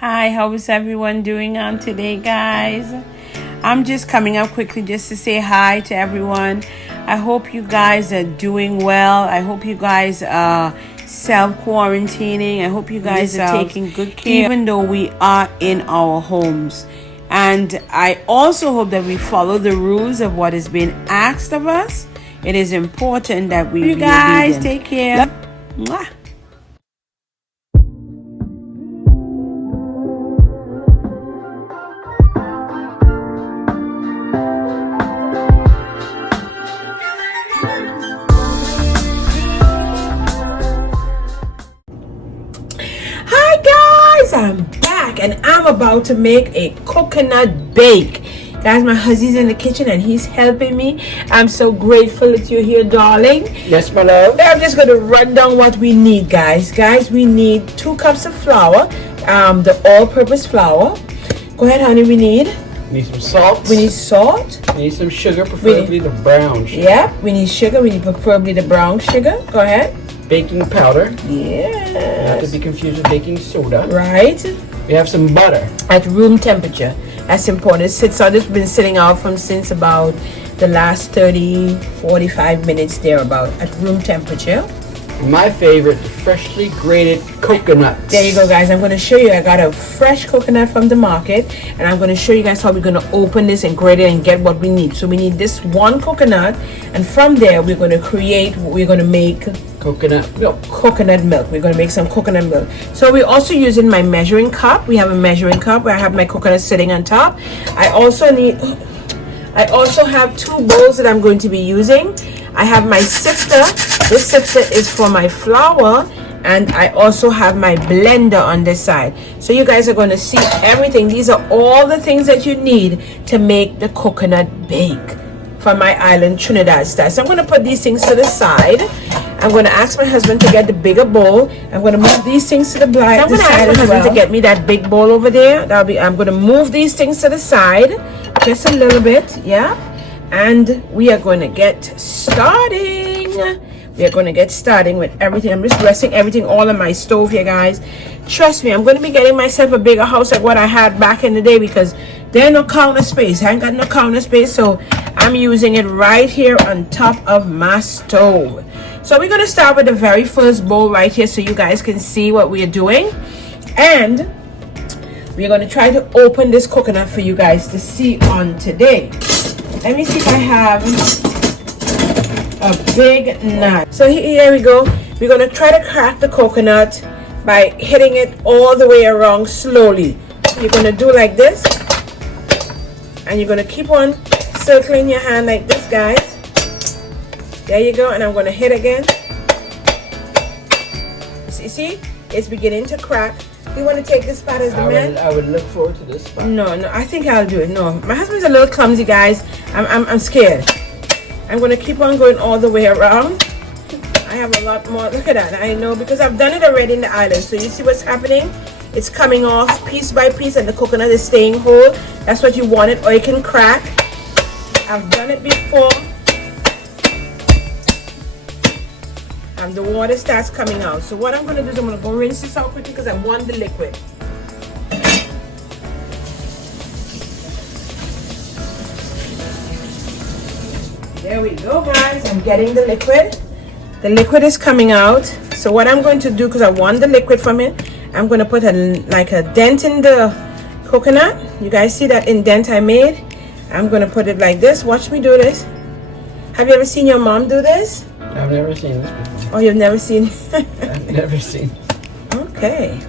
Hi, how is everyone doing on today, guys? I'm just coming up quickly just to say hi to everyone. I hope you guys are doing well. I hope you guys are self-quarantining. I hope you guys are taking good care, even though we are in our homes. And I also hope that we follow the rules of what is being asked of us. It is important that we be obedient. Take care. Mwah. I'm back and I'm about to make a coconut bake. Guys, my husband's in the kitchen and he's helping me. I'm so grateful that you're here, darling. Yes, my love. I'm just going to run down what we need, guys. Guys, we need 2 cups of flour, the all-purpose flour. Go ahead, honey, we need some salt. We need salt. We need some sugar, preferably the brown sugar. Yep, we need sugar. We need preferably the brown sugar. Go ahead. Baking powder. Yes. Not to be confused with baking soda. Right. We have some butter. At room temperature. That's important. It's been sitting out since about the last 30-45 minutes thereabout at room temperature. My favorite, freshly grated coconut. There you go, guys. I'm going to show you. I got a fresh coconut from the market, and I'm going to show you guys how we're going to open this and grate it and get what we need. So we need this 1 coconut, and from there we're going to make coconut milk. Coconut milk. We're going to make some coconut milk. So we're also using my measuring cup. We have a measuring cup where I have my coconut sitting on top. I also have 2 bowls that I'm going to be using. I have my sifter. This sifter is for my flour, and I also have my blender on this side. So you guys are going to see everything. These are all the things that you need to make the coconut bake from my island, Trinidad style. So I'm going to put these things to the side. I'm going to ask my husband to get the bigger bowl. I'm going to move these things to the side. I'm going to ask my husband to get me that big bowl over there. I'm going to move these things to the side just a little bit. Yeah. And we are going to get starting. We are going to get starting with everything. I'm just resting everything all on my stove here, guys. Trust me, I'm going to be getting myself a bigger house like what I had back in the day, because there's no counter space. I ain't got no counter space, so I'm using it right here on top of my stove. So we're going to start with the very first bowl right here so you guys can see what we're doing. And we're going to try to open this coconut for you guys to see on today. Let me see if I have a big knife. So here we go. We're going to try to crack the coconut by hitting it all the way around slowly. You're going to do like this, and you're going to keep on circling your hand like this, guys. There you go. And I'm going to hit again. See, it's beginning to crack. You want to take this spot as the man? I would look forward to this spot. No, I think I'll do it. No, my husband's a little clumsy, guys. I'm scared. I'm going to keep on going all the way around. I have a lot more. Look at that. I know, because I've done it already in the island. So you see what's happening? It's coming off piece by piece, and the coconut is staying whole. That's what you want it, or it can crack. I've done it before. And the water starts coming out. So what I'm going to do is I'm going to go rinse this out quickly because I want the liquid. There we go, guys. I'm getting the liquid. The liquid is coming out. So what I'm going to do, because I want the liquid from it, I'm going to put a dent in the coconut. You guys see that indent I made? I'm going to put it like this. Watch me do this. Have you ever seen your mom do this? I've never seen this before. Oh, you've never seen it? I've never seen. Okay.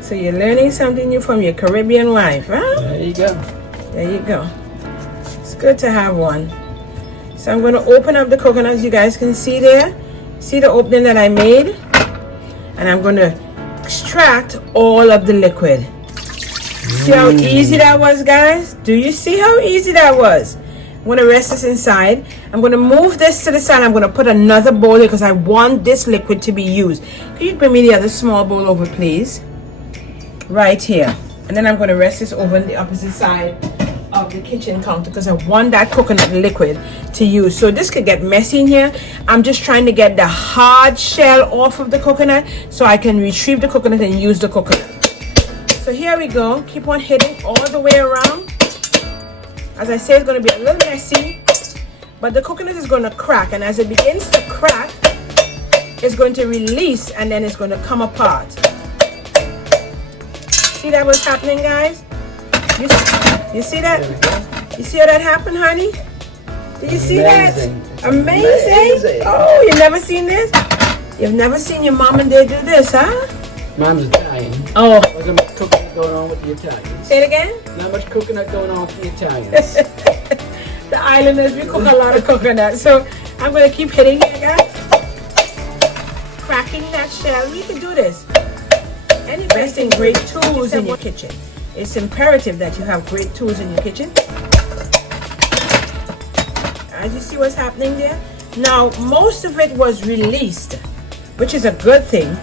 So you're learning something new from your Caribbean wife, huh? There you go. There you go. It's good to have one. So I'm going to open up the coconut, as you guys can see there. See the opening that I made? And I'm going to extract all of the liquid. See how easy that was, guys? Do you see how easy that was? I'm going to rest this inside. I'm going to move this to the side. I'm going to put another bowl here because I want this liquid to be used. Can you bring me the other small bowl over, please? Right here. And then I'm going to rest this over on the opposite side of the kitchen counter because I want that coconut liquid to use. So this could get messy in here. I'm just trying to get the hard shell off of the coconut so I can retrieve the coconut and use the coconut. So here we go. Keep on hitting all the way around. As I say, it's going to be a little messy, but the coconut is going to crack, and as it begins to crack, it's going to release, and then it's going to come apart. See that what's happening, guys? You see that? You see how that happened, honey? Did you see that? Amazing. Oh, you've never seen this? You've never seen your mom and dad do this, huh? Mom's Italian. Oh. Wasn't much coconut going on with the Italians. Say it again? Not much coconut going on with the Italians. The islanders, we cook a lot of coconut. So I'm going to keep hitting here, guys. Cracking that shell. We can do this. And invest in great tools in your kitchen. It's imperative that you have great tools in your kitchen. As you see what's happening there? Now, most of it was released, which is a good thing.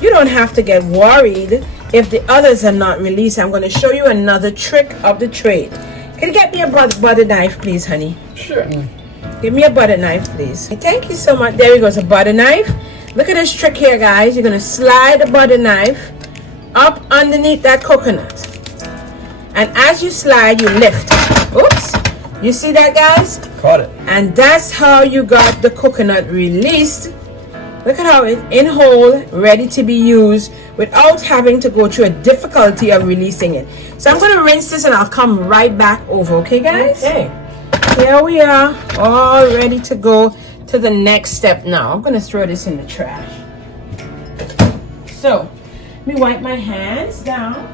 You don't have to get worried if the others are not released. I'm going to show you another trick of the trade. Can you get me a butter knife, please, honey? Sure. Give me a butter knife, please. Thank you so much. There we go. It's a butter knife. Look at this trick here, guys. You're going to slide the butter knife up underneath that coconut. And as you slide, you lift. Oops. You see that, guys? Caught it. And that's how you got the coconut released. Look at how it's in whole, ready to be used without having to go through a difficulty of releasing it. So I'm going to rinse this and I'll come right back over. Okay, guys? Okay. Here we are, all ready to go to the next step now. I'm going to throw this in the trash. So, let me wipe my hands down.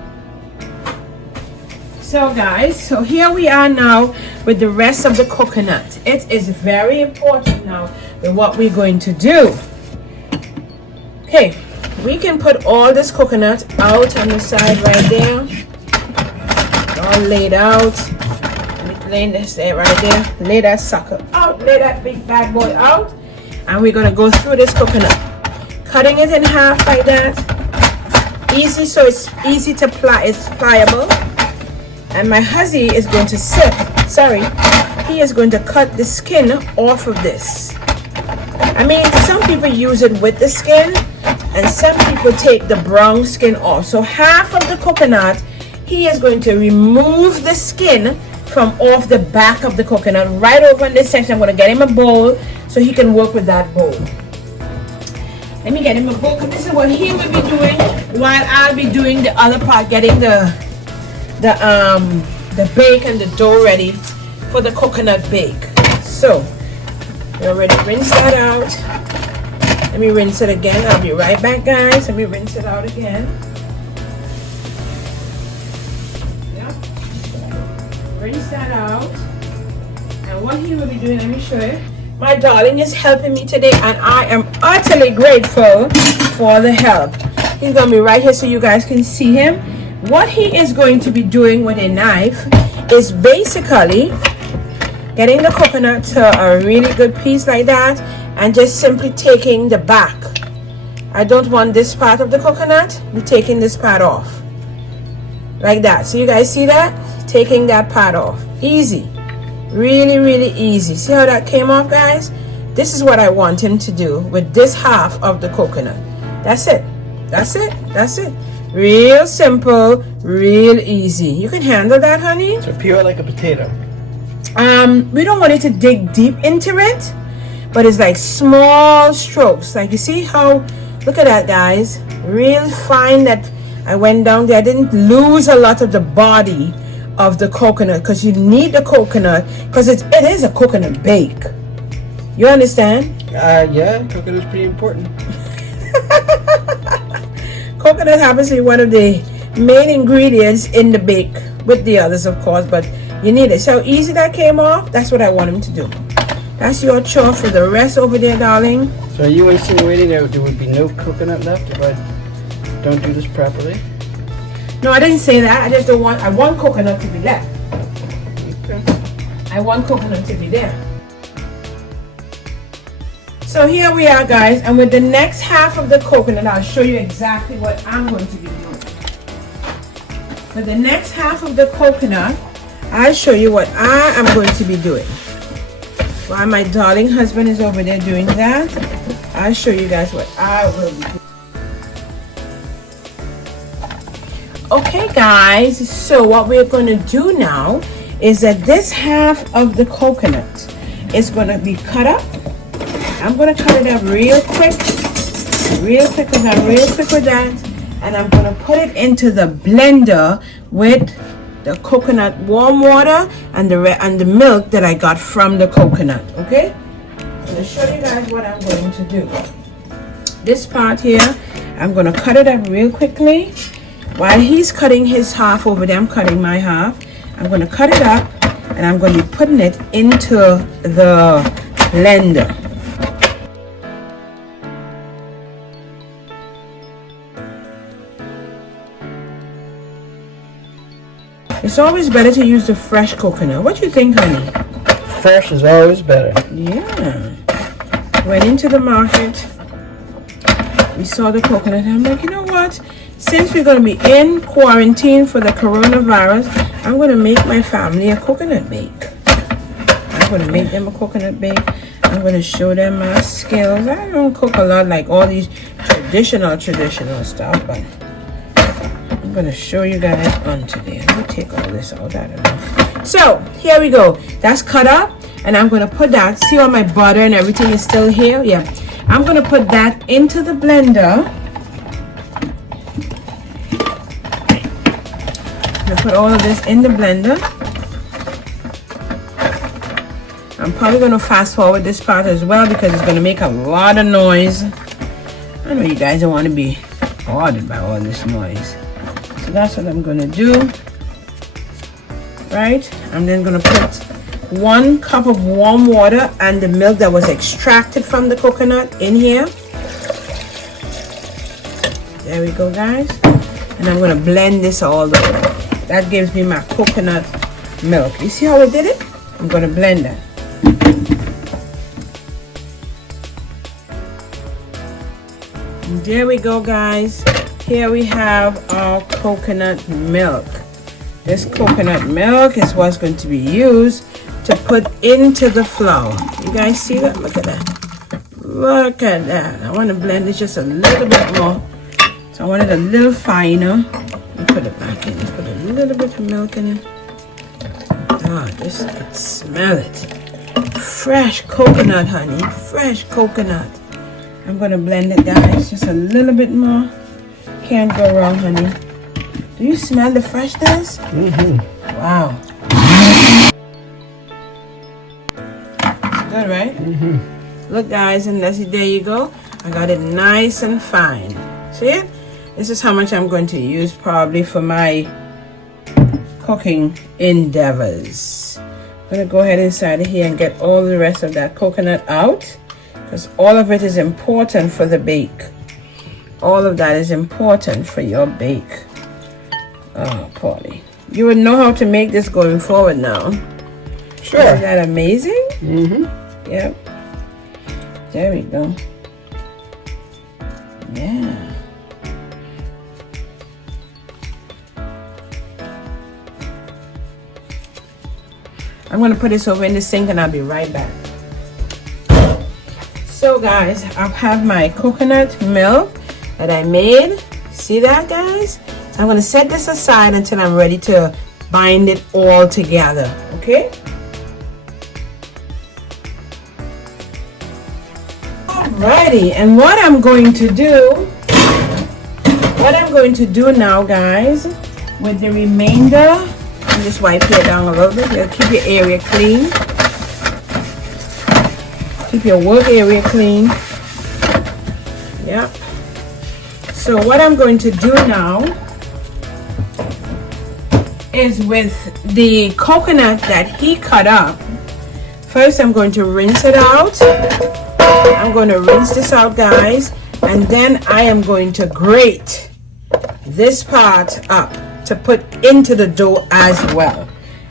So guys, so here we are now with the rest of the coconut. It is very important now with what we're going to do. Okay, we can put all this coconut out on the side right there. All laid out. Lay this there right there. Lay that sucker out. Lay that big bad boy out. And we're gonna go through this coconut. Cutting it in half like that. Easy, so it's easy to it's pliable. And my husby is going to he is going to cut the skin off of this. I mean, some people use it with the skin, and some people take the brown skin off. So half of the coconut, he is going to remove the skin from off the back of the coconut right over in this section. I'm going to get him a bowl so he can work with that bowl. Let me get him a bowl, because this is what he will be doing while I'll be doing the other part, getting the bake and the dough ready for the coconut bake. So we already rinsed that out. Let me rinse it again. I'll be right back, guys. Let me rinse it out again. Yeah. Rinse that out. And what he will be doing, let me show you. My darling is helping me today, and I am utterly grateful for the help. He's gonna be right here so you guys can see him. What he is going to be doing with a knife is basically getting the coconut to a really good piece like that, and just simply taking the back. I don't want this part of the coconut. I'm taking this part off like that. So you guys see that? Taking that part off. Easy. Really, really easy. See how that came off, guys? This is what I want him to do with this half of the coconut. That's it. That's it. That's it. Real simple, real easy. You can handle that, honey. So peel it like a potato. We don't want it to dig deep into it, but it's like small strokes. Like, you see how, look at that, guys. Real fine that I went down there. I didn't lose a lot of the body of the coconut, because you need the coconut, because it is a coconut bake. You understand? Yeah, coconut is pretty important. Coconut happens to be one of the main ingredients in the bake, with the others of course, but you need it. So easy that came off. That's what I want him to do. That's your chore for the rest over there, darling. So are you insinuating that there would be no coconut left if I don't do this properly? No, I didn't say that. I just don't want, I want coconut to be left. Okay. I want coconut to be there. So here we are, guys, and with the next half of the coconut, I'll show you exactly what I'm going to be doing. For the next half of the coconut, I'll show you what I am going to be doing. While my darling husband is over there doing that, I'll show you guys what I will be doing. Okay guys, so what we're going to do now is that this half of the coconut is going to be cut up. I'm going to cut it up real quick because I'm real quick with that, and I'm going to put it into the blender with the coconut warm water and the milk that I got from the coconut. Okay, I'm going to show you guys what I'm going to do. This part here, I'm going to cut it up real quickly. While he's cutting his half over there, I'm cutting my half. I'm going to cut it up and I'm going to be putting it into the blender. It's always better to use the fresh coconut. What do you think, honey? Fresh is always better. Yeah. Went into the market. We saw the coconut. I'm like, you know what? Since we're going to be in quarantine for the coronavirus, I'm going to make my family a coconut bake. I'm going to make them a coconut bake. I'm going to show them my skills. I don't cook a lot like all these traditional stuff, but I'm going to show you guys on today. Let me take all this out. I don't know. So, here we go. That's cut up, and I'm going to put that. See all my butter and everything is still here? Yeah. I'm going to put that into the blender. I'm going to put all of this in the blender. I'm probably going to fast forward this part as well because it's going to make a lot of noise. I know you guys don't want to be bothered by all this noise. So that's what I'm going to do. Right? I'm then going to put 1 cup of warm water and the milk that was extracted from the coconut in here. There we go, guys. And I'm going to blend this all over. That gives me my coconut milk. You see how I did it? I'm going to blend that. And there we go, guys. Here we have our coconut milk. This coconut milk is what's going to be used to put into the flour. You guys see that? Look at that. Look at that. I want to blend this just a little bit more. So I want it a little finer. Let me put it back in. Put a little bit of milk in it. Oh, just smell it. Fresh coconut, honey. Fresh coconut. I'm going to blend it, guys. Just a little bit more. Can't go wrong, honey. Do you smell the freshness? Mm-hmm. Wow. Good, right? Mm-hmm. Look, guys, and there you go. I got it nice and fine. See it? This is how much I'm going to use probably for my cooking endeavors. I'm going to go ahead inside of here and get all the rest of that coconut out because all of it is important for the bake. All of that is important for your bake. Oh, Polly. You would know how to make this going forward now. Sure. Isn't that amazing? Mm-hmm. Yep. There we go. Yeah. I'm going to put this over in the sink and I'll be right back. So guys, I have my coconut milk that I made. See that, guys? So I'm going to set this aside until I'm ready to bind it all together. Okay? Alrighty, and what I'm going to do now, guys, with the remainder, just wipe it down a little bit. You'll keep your area clean. Keep your work area clean. Yep. So what I'm going to do now is with the coconut that he cut up, first I'm going to rinse it out. I'm going to rinse this out, guys, and then I am going to grate this part up to put into the dough as well.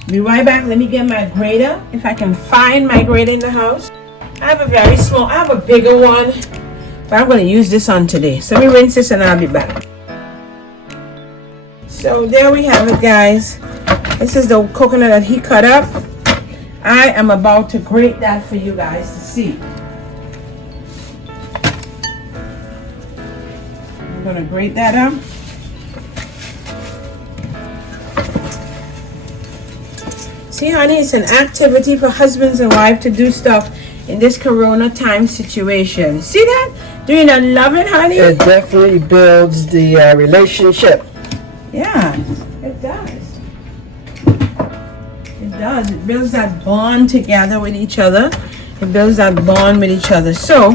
Be right back. Let me get my grater, if I can find my grater in the house. I have a bigger one, but I'm going to use this on today. So let me rinse this and I'll be back. So there we have it, guys. This is the coconut that he cut up. I am about to grate that for you guys to see. I'm going to grate that up. See, honey, it's an activity for husbands and wives to do stuff in this corona time situation. See that? Do you not love it, honey? It definitely builds the relationship. Yeah, it does. It does. It builds that bond together with each other. It builds that bond with each other. So,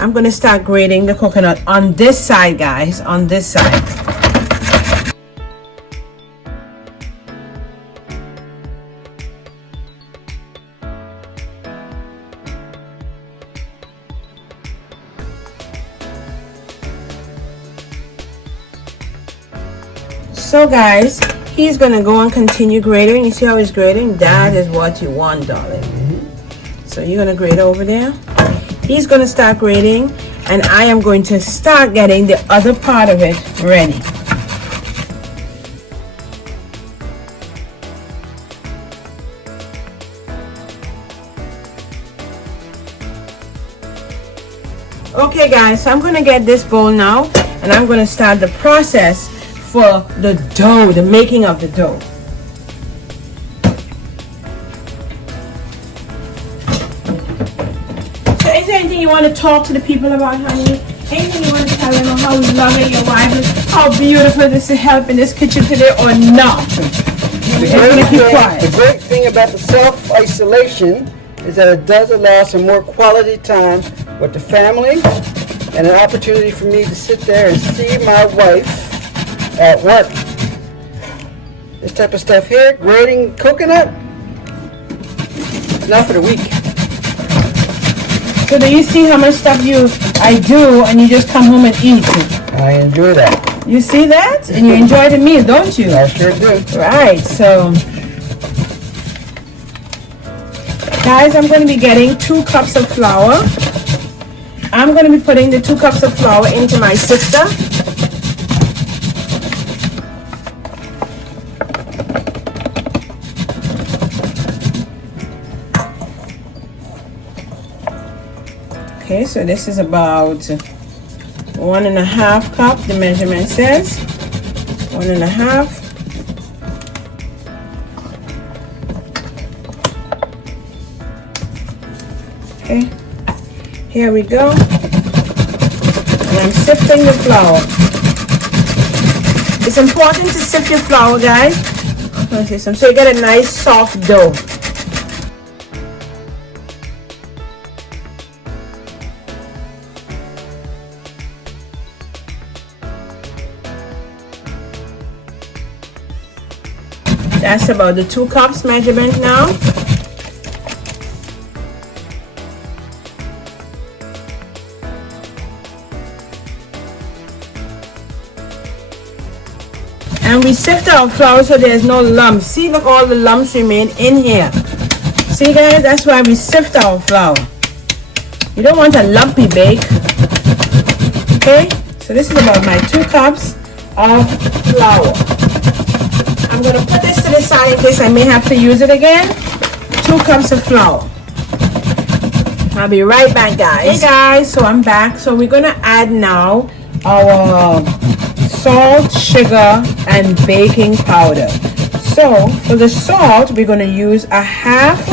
I'm going to start grating the coconut on this side, guys. On this side. So guys, he's gonna go and continue grating. You see how he's grating? That is what you want, darling. So you're gonna grate over there. He's gonna start grating, and I am going to start getting the other part of it ready. Okay guys, so I'm gonna get this bowl now, and I'm gonna start the process for the dough, the making of the dough. So is there anything you want to talk to the people about, honey? Anything you want to tell them how loving your wife is, how beautiful this is help in this kitchen today, or not? The great thing about the self-isolation is that it does allow some more quality time with the family, and an opportunity for me to sit there and see my wife at work. This type of stuff here, grating coconut, enough for the week. So do you see how much stuff I do, and you just come home and eat? I enjoy that. You see that? And you enjoy the meal, don't you? I sure do. Right, so guys, I'm going to be getting 2 cups of flour. I'm going to be putting the 2 cups of flour into my sifter. Okay, so this is about 1.5 cup, the measurement says 1.5. Okay, here we go, and I'm sifting the flour. It's important to sift your flour, guys, so you get a nice soft dough. That's about the 2 cups measurement now. And we sift our flour so there's no lumps. See, look, all the lumps remain in here. See guys, that's why we sift our flour. You don't want a lumpy bake. Okay, so this is about my 2 cups of flour. I'm going to put this to the side in case I may have to use it again. 2 cups of flour. I'll be right back, guys. Hey guys, so I'm back. So we're going to add now our salt, sugar, and baking powder. So for the salt, we're going to use a half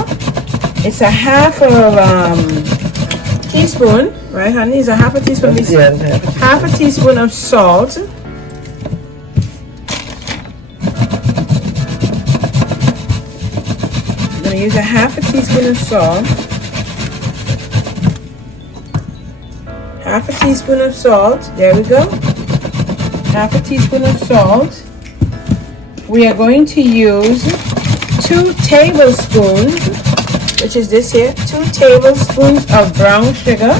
teaspoon, right honey? It's a half a teaspoon. Yeah, half a teaspoon of salt. I'm going to use a half a teaspoon of salt. Half a teaspoon of salt. There we go. Half a teaspoon of salt. We are going to use 2 tablespoons, which is this here, 2 tablespoons of brown sugar.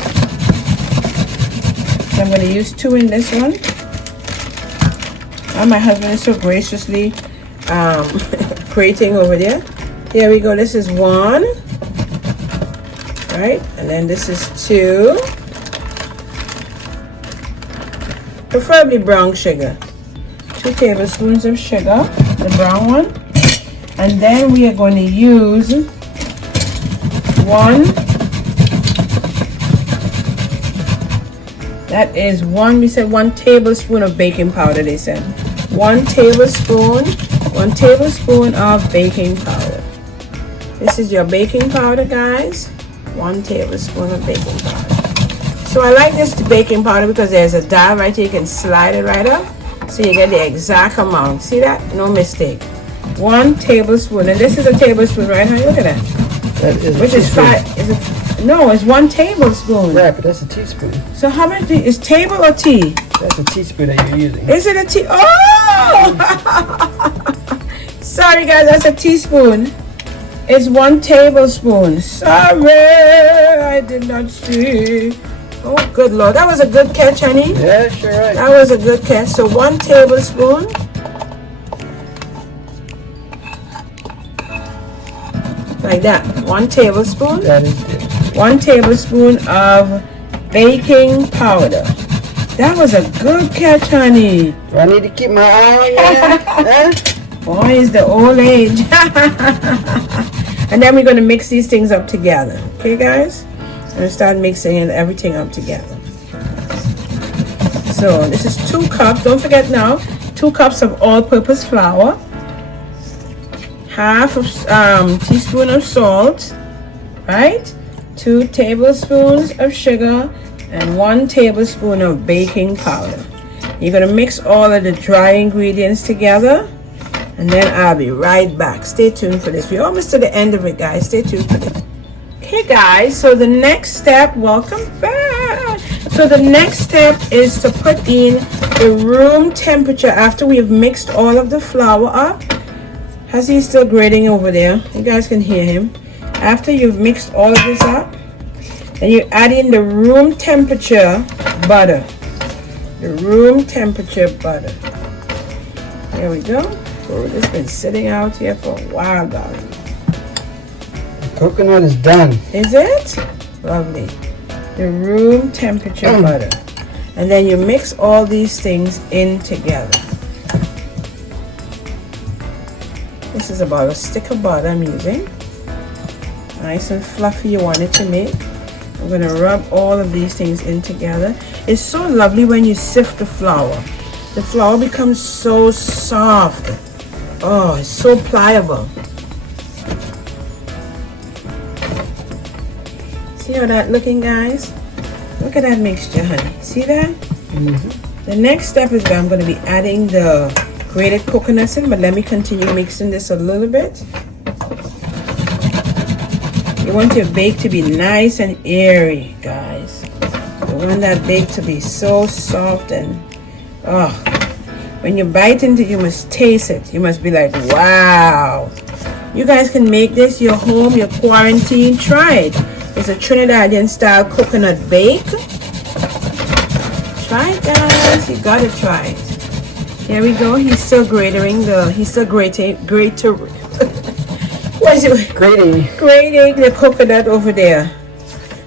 So I'm going to use 2 in this one. Oh, my husband is so graciously grating over there. Here we go. This is 1, right? And then this is 2. Preferably brown sugar. 2 tablespoons of sugar, the brown one. And then we are going to use 1. That is 1, we said 1 tablespoon of baking powder, they said. 1 tablespoon of baking powder. This is your baking powder, guys. 1 tablespoon of baking powder. So I like this baking powder because there's a dial right here. You can slide it right up. So you get the exact amount. See that? No mistake. 1 tablespoon. And this is a tablespoon, right? Honey? Look at that. That is Which is 5. No, it's 1 tablespoon. Right, but that's a teaspoon. So how much is table or tea? That's a teaspoon that you're using. Is it a tea? Oh! Sorry, guys. That's a teaspoon. It's 1 tablespoon. Sorry, I did not see. Oh, good Lord. That was a good catch, honey. Yeah, sure right. That was a good catch. So 1 tablespoon. Like that. 1 tablespoon. That is good. 1 tablespoon of baking powder. That was a good catch, honey. Do I need to keep my eye on you? Boy, is the old age. And then we're going to mix these things up together. Okay, guys? And start mixing everything up together. So this is 2 cups. Don't forget now, 2 cups of all-purpose flour, half of teaspoon of salt, right? 2 tablespoons of sugar, and 1 tablespoon of baking powder. You're gonna mix all of the dry ingredients together, and then I'll be right back. Stay tuned for this. We're almost to the end of it, guys. Stay tuned for this. Okay, guys, so the next step, welcome back. So the next step is to put in the room temperature after we've mixed all of the flour up. How's he still grating over there? You guys can hear him. After you've mixed all of this up, then you add in the room temperature butter. The room temperature butter. There we go. Oh, this has been sitting out here for a while, darling. Coconut is done. Is it? Lovely. The room temperature butter. And then you mix all these things in together. This is about a stick of butter I'm using. Nice and fluffy you want it to make. I'm going to rub all of these things in together. It's so lovely when you sift the flour. The flour becomes so soft. Oh, it's so pliable. See how that looking, guys? Look at that mixture, honey. See that? The next step is that I'm going to be adding the grated coconuts in, but let me continue mixing this a little bit. You want your bake to be nice and airy, guys. You want that bake to be so soft and when you bite into it, you must taste it. You must be like, wow. You guys can make this your home, your quarantine. Try it. It's a Trinidadian style coconut bake. Try it, guys. You gotta try it. Here we go. He's still grating what is it? Grating the coconut over there.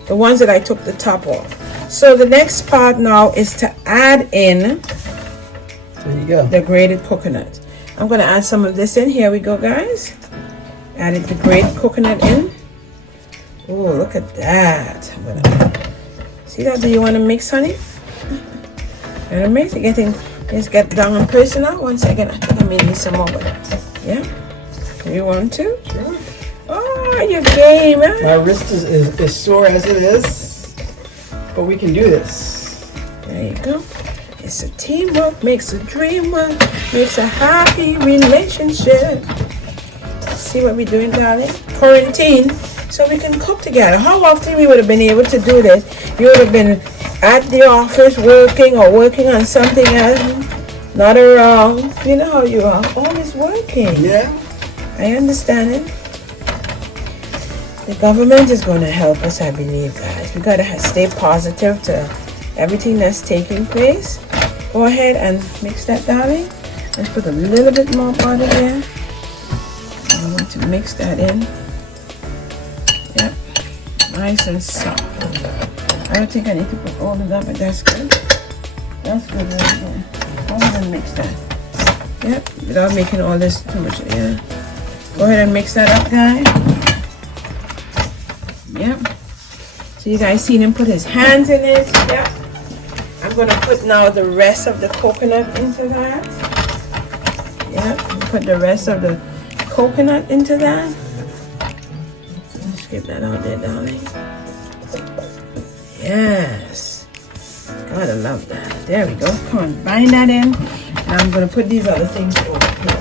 The ones that I took the top off. So the next part now is to add in the grated coconut. I'm going to add some of this in. Here we go, guys. Added the grated coconut in. Oh, look at that. See that? Do you want to mix, honey? You want to mix? Let's get down and personal. 1 second. I think I may need some more. Yeah? You want to? Sure. Oh, you're game, huh? My wrist is sore as it is, but we can do this. There you go. It's a teamwork, makes a dream work, makes a happy relationship. See what we're doing, darling? Quarantine, so we can cook together. How often we would have been able to do this? You would have been at the office working or working on something else, not around. You know how you are, always working. Yeah. I understand it. The government is going to help us, I believe, guys. We got to stay positive to everything that's taking place. Go ahead and mix that, darling. Let's put a little bit more butter there. I want to mix that in. Yep. Nice and soft. I don't think I need to put all of that, but that's good. That's good right there. Go ahead and mix that. Yep. Without making all this too much. Yeah. Go ahead and mix that up, guys. Yep. So you guys seen him put his hands in it. Yep. I'm going to put now the rest of the coconut into that. Yep. Put the rest of the coconut into that. Keep that out there, darling. Yes. Gotta love that. There we go. Come on, bind that in. Now I'm gonna put these other things over here.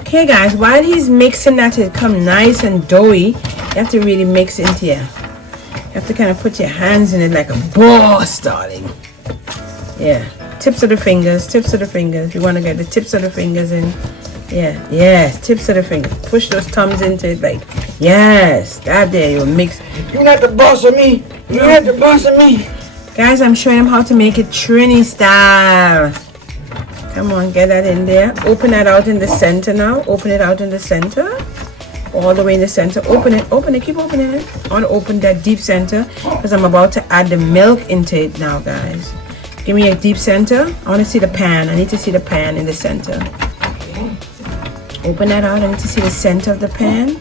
Okay guys, while he's mixing that to come nice and doughy, you have to really mix into here. You have to kind of put your hands in it like a boss, darling. Yeah, tips of the fingers, tips of the fingers. You want to get the tips of the fingers in. Yeah, yes, tips of the fingers. Push those thumbs into it like, yes, that there, you'll mix. You're not the boss of me. You're not the boss of me. Guys, I'm showing them how to make it Trini style. Come on, get that in there. Open that out in the center now. Open it out in the center. All the way in the center. Open it, keep opening it. I want to open that deep center because I'm about to add the milk into it now, guys. Give me a deep center. I want to see the pan. I need to see the pan in the center. Open that out. I need to see the center of the pan.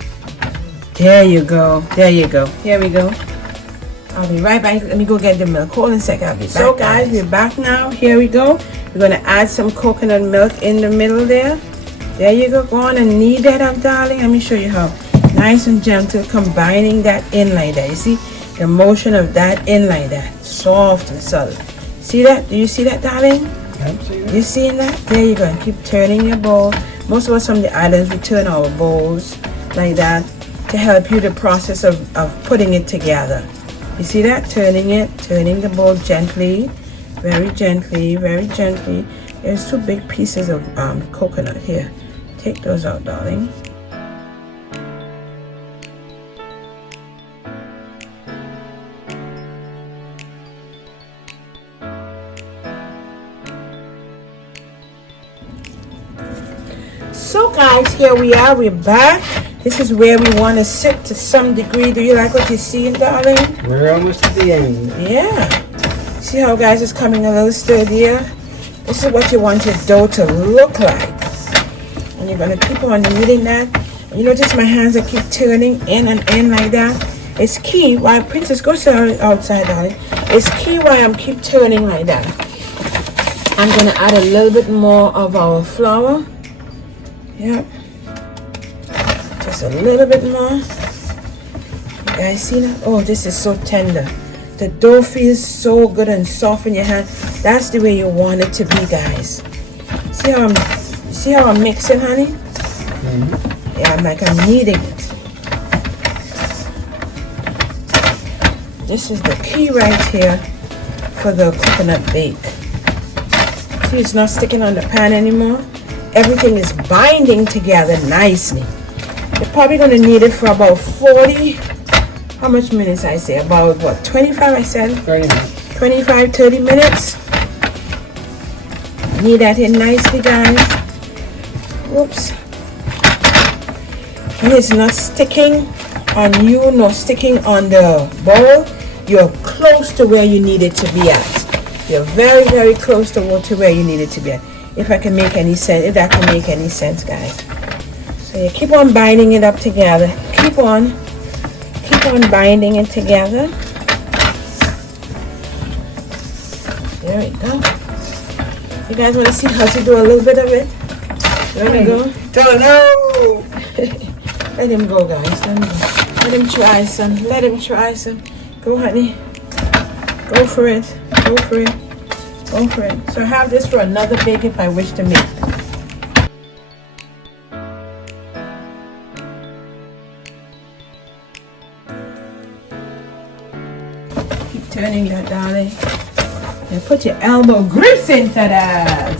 There you go. There you go. Here we go. I'll be right back. Let me go get the milk. Hold on a second. I'll be back. So guys, we're back now. Here we go. We're going to add some coconut milk in the middle there. There you go. Go on and knead that up, darling. Let me show you how. Nice and gentle, combining that in like that. You see the motion of that in like that. Soft and subtle. See that? Do you see that, darling? You seeing that? There you go. And keep turning your bowl. Most of us from the islands, we turn our bowls like that to help you the process of putting it together. You see that? Turning the bowl gently. Very gently, very gently. There's 2 big pieces of coconut here. Take those out, darling. So guys, here we are. We're back. This is where we want to sit to some degree. Do you like what you're seeing, darling? We're almost at the end. Yeah. See how, guys, it's coming a little sturdier? This is what you want your dough to look like. And you're going to keep on kneading that. And you notice my hands are keep turning in and in like that. It's key why Princess goes outside, darling. It's key why I'm keep turning like that. I'm going to add a little bit more of our flour. Yep. Just a little bit more. You guys see that? Oh, this is so tender. The dough feels so good and soft in your hand. That's the way you want it to be, guys. See how I'm mixing, honey? Mm-hmm. Yeah, I'm kneading it. This is the key right here for the coconut bake. See, it's not sticking on the pan anymore. Everything is binding together nicely. You're probably going to knead it for about 40. How much minutes I say? About what? 25 I said? 30 minutes. 25, 30 minutes. Knead that in nicely, guys. Whoops. And it's not sticking on you, nor sticking on the bowl. You're close to where you need it to be at. You're very, very close to where you need it to be at. If I can make any sense, if that can make any sense, guys. So you keep on binding it up together. Keep on binding it together. There we go. You guys want to see how to do a little bit of it? There we go. Tell her no. Let him go, guys. Let him go. Let him try some. Let him try some. Go, honey. Go for it. Go for it. Go for it. So I have this for another bake if I wish to make. Turning that, darling. And put your elbow grease into that.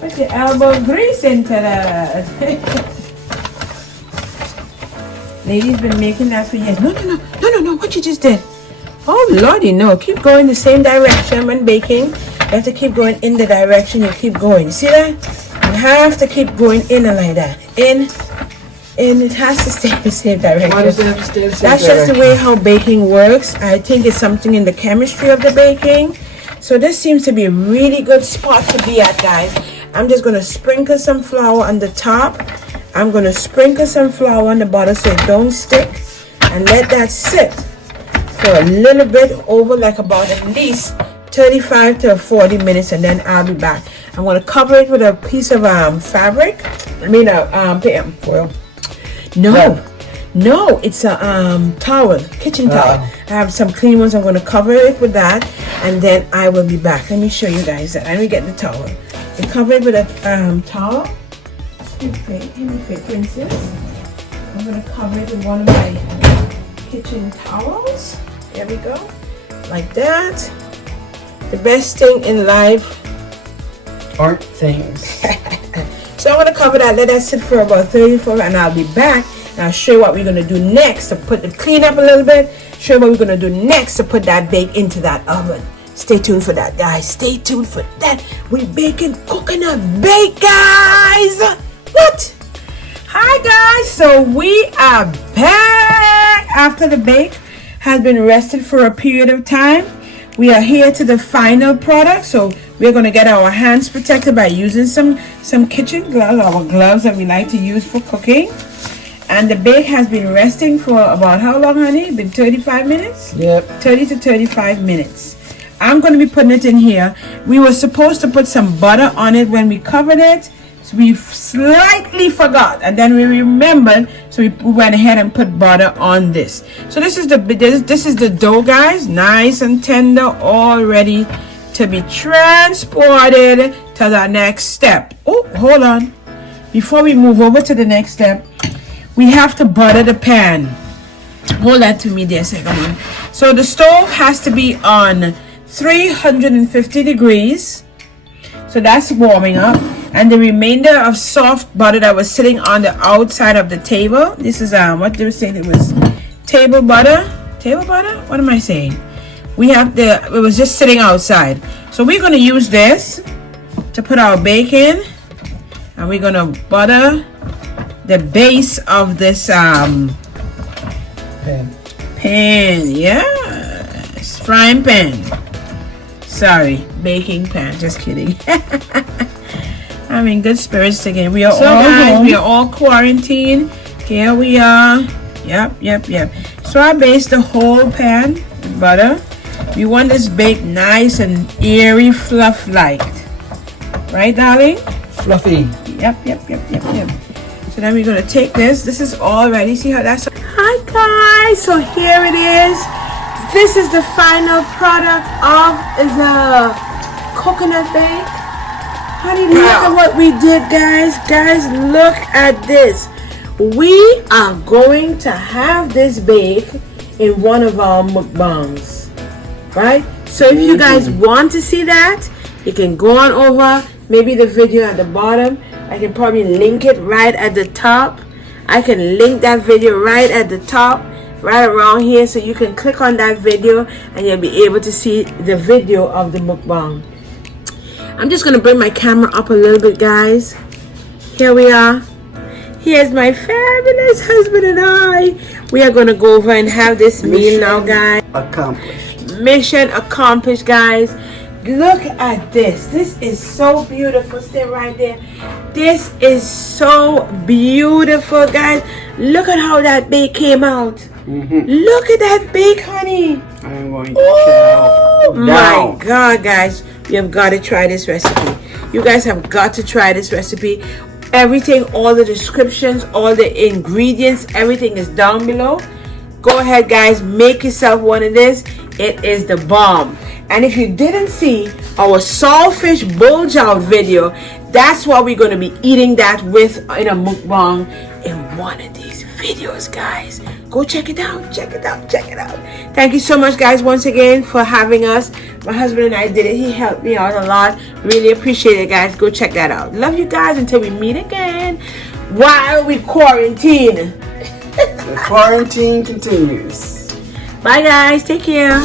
Put your elbow grease into that. Ladies been making that for years. No, what you just did? Oh lordy, no. Keep going the same direction when baking. You have to keep going in the direction you keep going. You see that? You have to keep going in and like that. In. And it has to stay the same direction. Why does it have to stay the same That's direction? just the way how baking works. I think it's something in the chemistry of the baking. So this seems to be a really good spot to be at, guys. I'm just going to sprinkle some flour on the top. I'm going to sprinkle some flour on the bottom so it don't stick. and let that sit for a little bit over, like about at least 35 to 40 minutes, and then I'll be back. I'm going to cover it with a piece of fabric. I mean foil. No, it's a towel, kitchen towel. I have some clean ones. I'm going to cover it with that, and then I will be back. Let me show you guys that. Let me get the towel. You cover it with a towel. Princess. I'm going to cover it with one of my kitchen towels. There we go, like that. The best thing in life aren't things. So I'm going to cover that, let that sit for about 34, and I'll be back. And I'll show you what we're going to do next to clean up a little bit. Show you what we're going to do next to put that bake into that oven. Stay tuned for that, guys. Stay tuned for that. We're baking coconut bake, guys. What? Hi, guys. So we are back after the bake has been rested for a period of time. We are here to the final product, so we're going to get our hands protected by using some kitchen gloves, our gloves that we like to use for cooking. And the bake has been resting for about how long, honey? Been 35 minutes? Yep. 30 to 35 minutes. I'm going to be putting it in here. We were supposed to put some butter on it when we covered it. So we slightly forgot, and then we remembered, so we went ahead and put butter on this. So this is the dough, guys, nice and tender, all ready to be transported to the next step. Oh, hold on. Before we move over to the next step, we have to butter the pan. Hold that to me there a second. So the stove has to be on 350 degrees. So that's warming up. And the remainder of soft butter that was sitting on the outside of the table. This is what they were saying, it was table butter. Table butter? What am I saying? It was just sitting outside. So we're going to use this to put our bacon, and we're going to butter the base of this pan. Yes, frying pan. Sorry, baking pan. Just kidding. I'm in good spirits again. We are we are all quarantined. Here we are. Yep. So I based the whole pan with butter. We want this baked nice and airy, fluff-like. Right, darling? Fluffy. Yep. So then we're going to take this. This is all ready. See how that's... Hi, guys. So here it is. This is the final product of the coconut bake. Honey, look at what we did, guys. Guys, look at this. We are going to have this bake in one of our mukbangs, right? So if you guys want to see that, you can go on over, maybe the video at the bottom. I can probably link it right at the top. I can link that video right at the top, right around here, so you can click on that video and you'll be able to see the video of the mukbang. I'm just going to bring my camera up a little bit, guys. Here we are. Here's my fabulous husband and I. We are going to go over and have this meal now, guys. Accomplished. Mission accomplished, guys. Look at this. This is so beautiful. Stay right there. This is so beautiful, guys. Look at how that bake came out. Look at that bake, honey. I'm going to chow down. My God, guys. You have got to try this recipe. You guys have got to try this recipe. Everything, all the descriptions, all the ingredients, everything is down below. Go ahead, guys. Make yourself one of this. It is the bomb. And if you didn't see our saltfish bulge out video, that's what we're going to be eating that with in a mukbang in one of these videos, guys. Go check it out. Check it out. Thank you so much, guys, once again for having us. My husband and I did it. He helped me out a lot. Really appreciate it, guys. Go check that out. Love you guys until we meet again while we quarantine. The quarantine continues. Bye, guys. Take care.